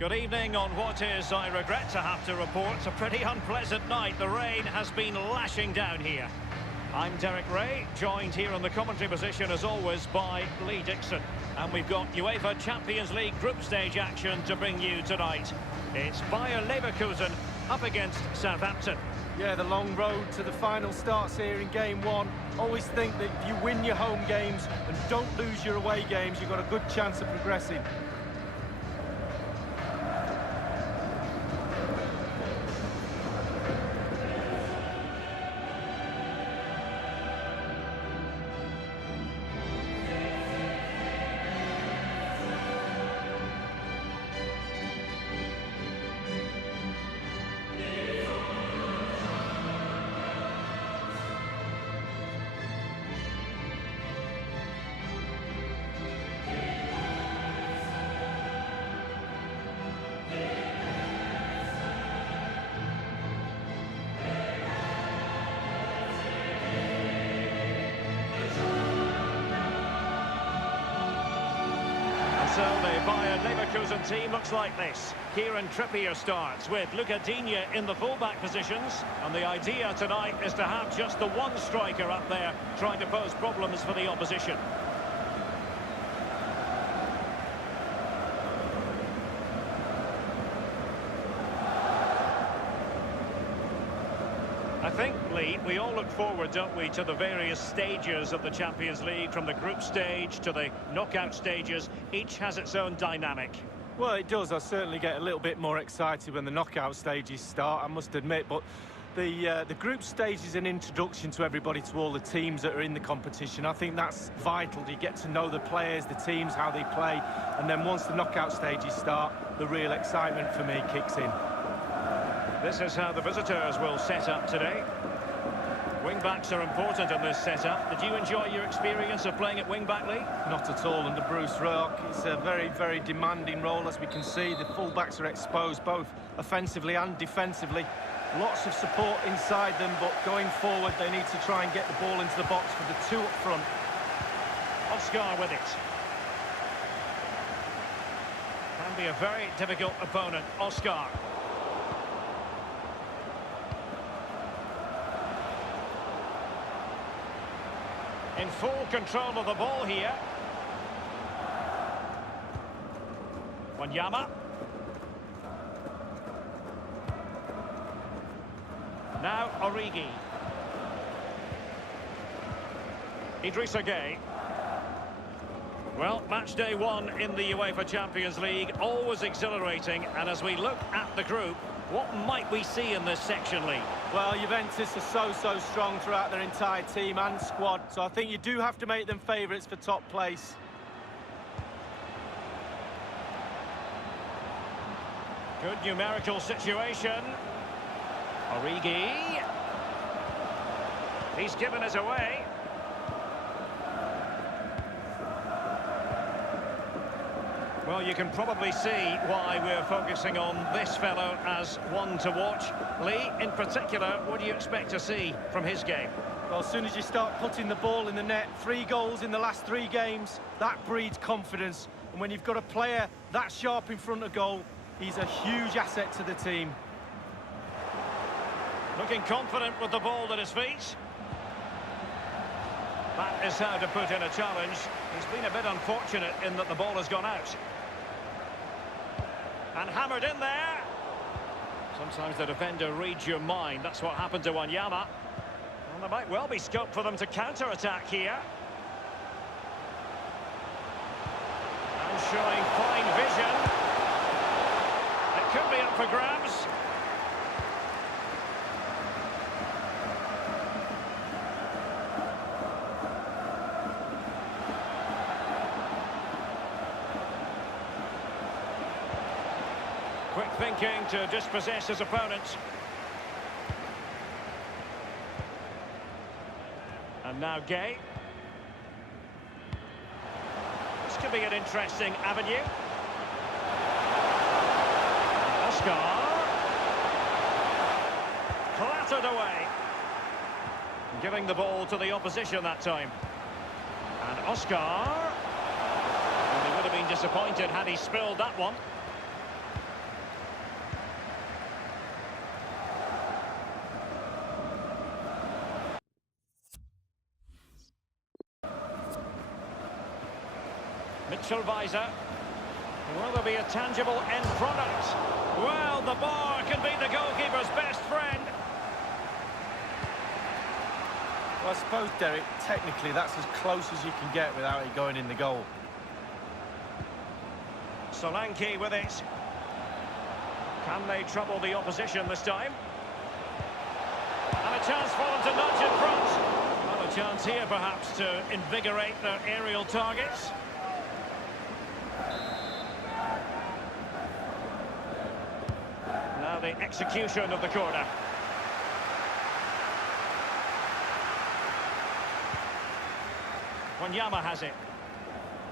Good evening on what is, I regret to have to report, a pretty unpleasant night. The rain has been lashing down here. I'm Derek Ray, joined here in the commentary position as always by Lee Dixon. And we've got UEFA Champions League group stage action to bring you tonight. It's Bayer Leverkusen up against Southampton. Yeah, the long road to the final starts here in game one. Always think that if you win your home games and don't lose your away games, you've got a good chance of progressing. So the Bayer Leverkusen team looks like this. Kieran Trippier starts with Luca Digne in the fullback positions. And the idea tonight is to have just the one striker up there trying to pose problems for the opposition. I think, Lee, we all look forward, don't we, to the various stages of the Champions League, from the group stage to the knockout stages. Each has its own dynamic. Well, it does. I certainly get a little bit more excited when the knockout stages start, I must admit. But the group stage is an introduction to everybody, to all the teams that are in the competition. I think that's vital. You get to know the players, the teams, how they play. And then once the knockout stages start, the real excitement for me kicks in. This is how the visitors will set up today. Wing-backs are important in this setup. Did you enjoy your experience of playing at wing-back, Lee? Not at all under Bruce Rock. It's a very, very demanding role, as we can see. The full-backs are exposed both offensively and defensively. Lots of support inside them, but going forward, they need to try and get the ball into the box for the two up front. Oscar with it. Can be a very difficult opponent, Oscar. In full control of the ball here. Wanyama. Now Origi. Idrissa Gueye. Well, match day one in the UEFA Champions League, always exhilarating. And as we look at the group, what might we see in this section, Lee? Well, Juventus are so strong throughout their entire team and squad, so I think you do have to make them favourites for top place. Good numerical situation. Origi. He's given us away. Well, you can probably see why we're focusing on this fellow as one to watch. Lee, in particular, what do you expect to see from his game? Well, as soon as you start putting the ball in the net, 3 goals in the last 3 games, that breeds confidence. And when you've got a player that sharp in front of goal, he's a huge asset to the team. Looking confident with the ball at his feet. That is how to put in a challenge. He's been a bit unfortunate in that the ball has gone out. And hammered in there. Sometimes the defender reads your mind. That's what happened to Wanyama. And there might well be scope for them to counter-attack here. And showing fine vision. It could be up for grabs. Quick thinking to dispossess his opponent. And now Gueye. This could be an interesting avenue. Oscar. Clattered away. Giving the ball to the opposition that time. And Oscar. And he would have been disappointed had he spilled that one. Mitchell-Weiser. Will there be a tangible end product? Well, the bar can be the goalkeeper's best friend. Well, I suppose, Derek, technically that's as close as you can get without it going in the goal. Solanke with it. Can they trouble the opposition this time? And a chance for them to nudge in front. Well, a chance here perhaps to invigorate their aerial targets. Now the execution of the corner. Wanyama has it.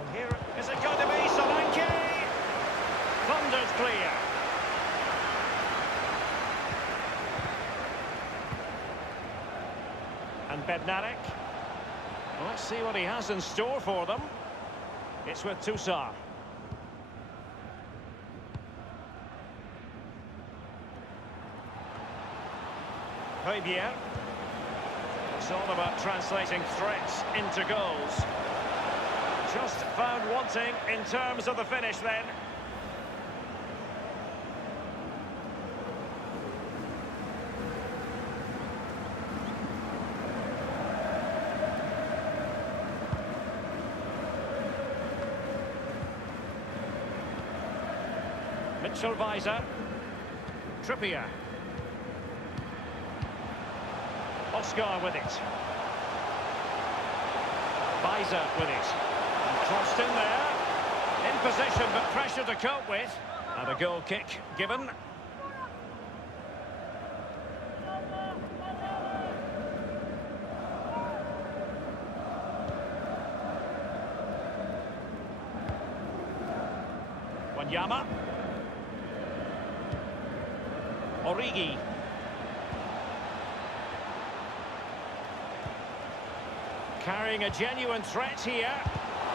And here is it going to be Solanke? Thundered clear. And Bednarek. Well, let's see what he has in store for them. It's with Toussaint. Højbjerg. It's all about translating threats into goals. Just found wanting in terms of the finish then. Mitchell-Weiser. Trippier. Oscar with it. Weiser with it. And crossed in there. In position but pressure to cope with. And a goal kick given. Wanyama. Origi. Carrying a genuine threat here.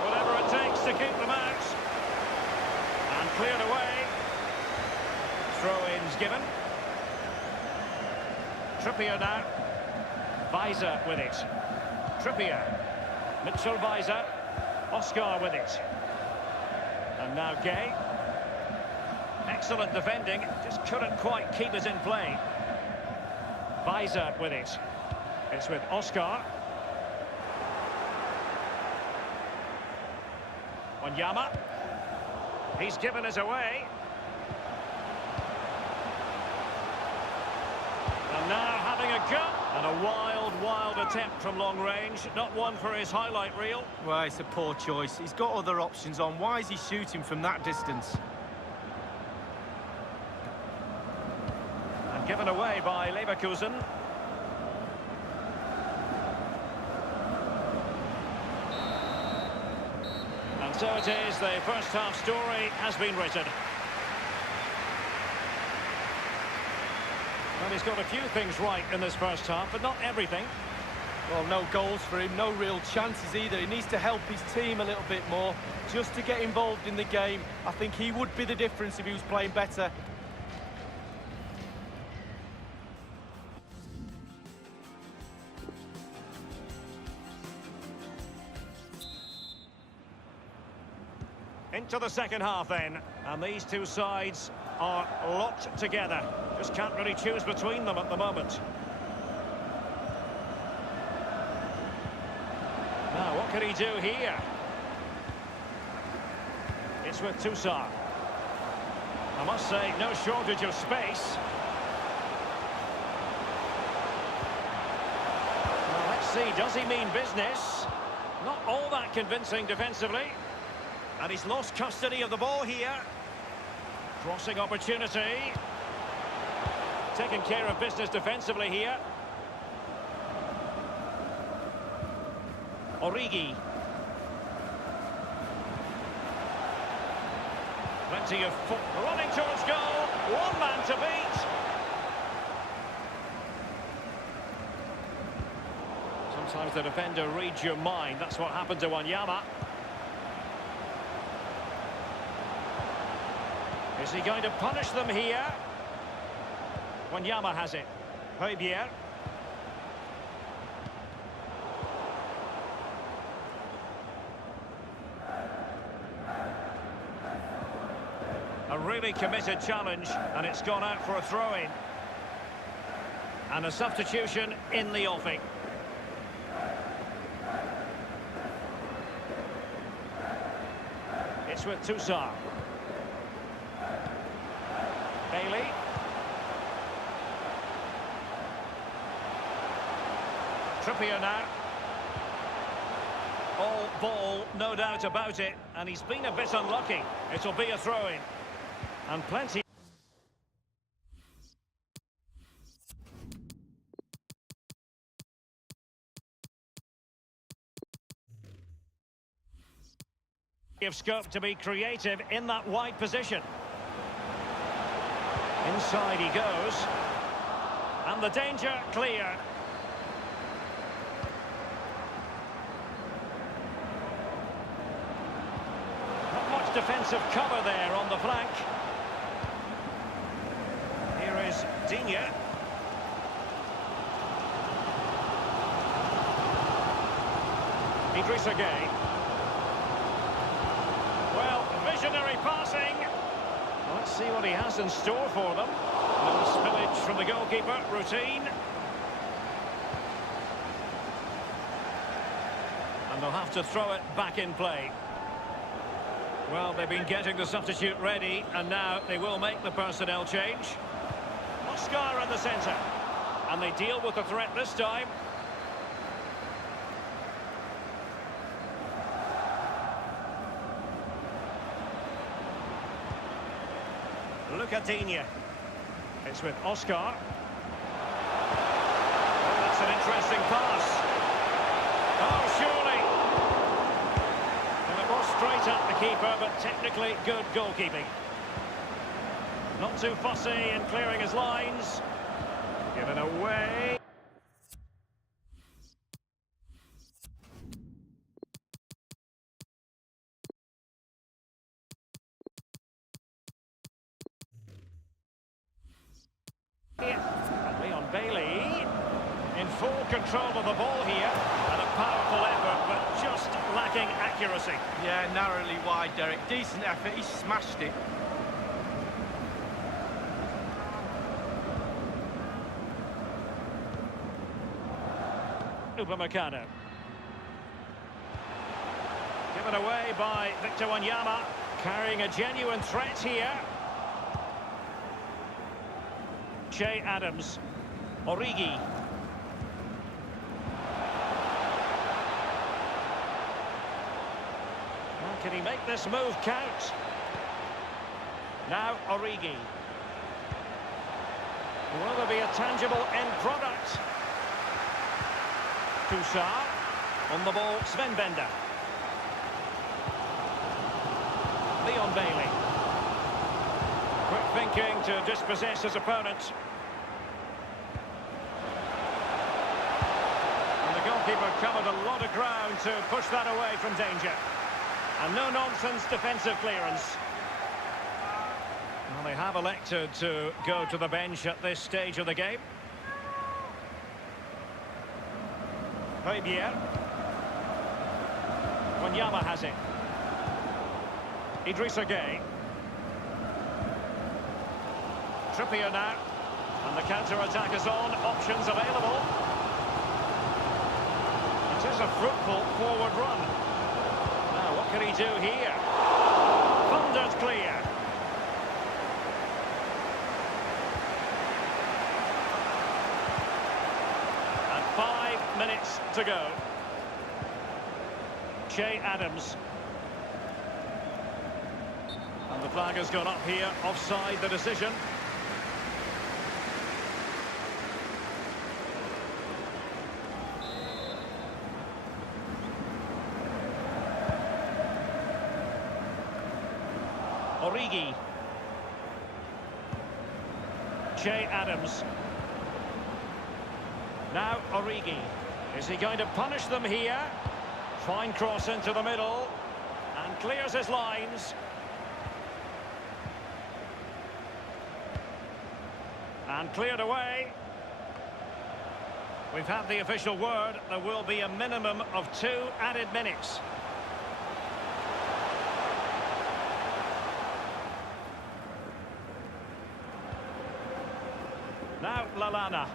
Whatever it takes to keep them out. And cleared away. Throw-ins given. Trippier now. Weiser with it. Trippier. Mitchell-Weiser. Oscar with it. And now Gay. Excellent defending, just couldn't quite keep it in play. Weiser with it. It's with Oscar. Wanyama. He's given it away. And now having a go. And a wild attempt from long range. Not one for his highlight reel. Well, it's a poor choice. He's got other options on. Why is he shooting from that distance? Given away by Leverkusen. And so it is, the first half story has been written. Well, he's got a few things right in this first half, but not everything. Well, no goals for him, no real chances either. He needs to help his team a little bit more, just to get involved in the game. I think he would be the difference if he was playing better. Into the second half then, and these two sides are locked together. Just can't really choose between them at the moment. Now, what can he do here? It's with Toussaint. I must say, no shortage of space. Well, let's see, does he mean business? Not all that convincing defensively. And he's lost custody of the ball here. Crossing opportunity. Taking care of business defensively here. Origi. Plenty of foot running towards goal. One man to beat. Sometimes the defender reads your mind. That's what happened to Wanyama. Is he going to punish them here? Wanyama has it. Højbjerg. really committed challenge, and it's gone out for a throw-in. And a substitution in the offing. It's with Toussaint. Bailey. Trippier now. All ball, no doubt about it, and he's been a bit unlucky. It'll be a throw-in. And plenty of scope to be creative in that wide position. Inside he goes. And the danger clear. Not much defensive cover there on the flank. Here is Digne. Idrissa Gueye. Well, visionary passing. Let's see what he has in store for them. No spillage from the goalkeeper, routine. And they'll have to throw it back in play. Well, they've been getting the substitute ready, and now they will make the personnel change. Oscar in the centre. And they deal with the threat this time. Look at Digne. It's with Oscar. Oh, that's an interesting pass. Oh, surely. And it was straight at the keeper, but technically good goalkeeping. Not too fussy in clearing his lines. Given away. Bailey in full control of the ball here, and a powerful effort, but just lacking accuracy. Yeah, narrowly wide, Derek. Decent effort, he smashed it. Upamecano. Given away by Victor Wanyama, carrying a genuine threat here. Che Adams. Origi. Well, can he make this move count? Now Origi. Will there be a tangible end product? Toussaint. On the ball, Sven Bender. Leon Bailey. Quick thinking to dispossess his opponent. Goalkeeper covered a lot of ground to push that away from danger. And no-nonsense defensive clearance. Well, they have elected to go to the bench at this stage of the game. Fabier. Wanyama has it. Idrissa Gueye. Trippier now. And the counter-attack is on. Options available. It is a fruitful forward run. Now, what can he do here? Thundered clear. And 5 minutes to go. Che Adams. And the flag has gone up here. Offside the decision. Origi. Che Adams. Now Origi. Is he going to punish them here? Fine cross into the middle. And clears his lines. And cleared away. We've had the official word. There will be a minimum of 2 added minutes. Lallana.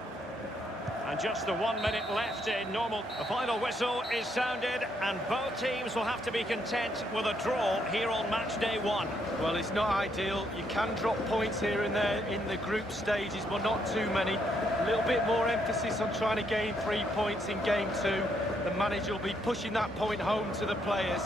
And just the 1 minute left in normal. The final whistle is sounded, and both teams will have to be content with a draw here on match day 1. Well, it's not ideal. You can drop points here and there in the group stages, but not too many. A little bit more emphasis on trying to gain 3 points in game 2. The manager will be pushing that point home to the players.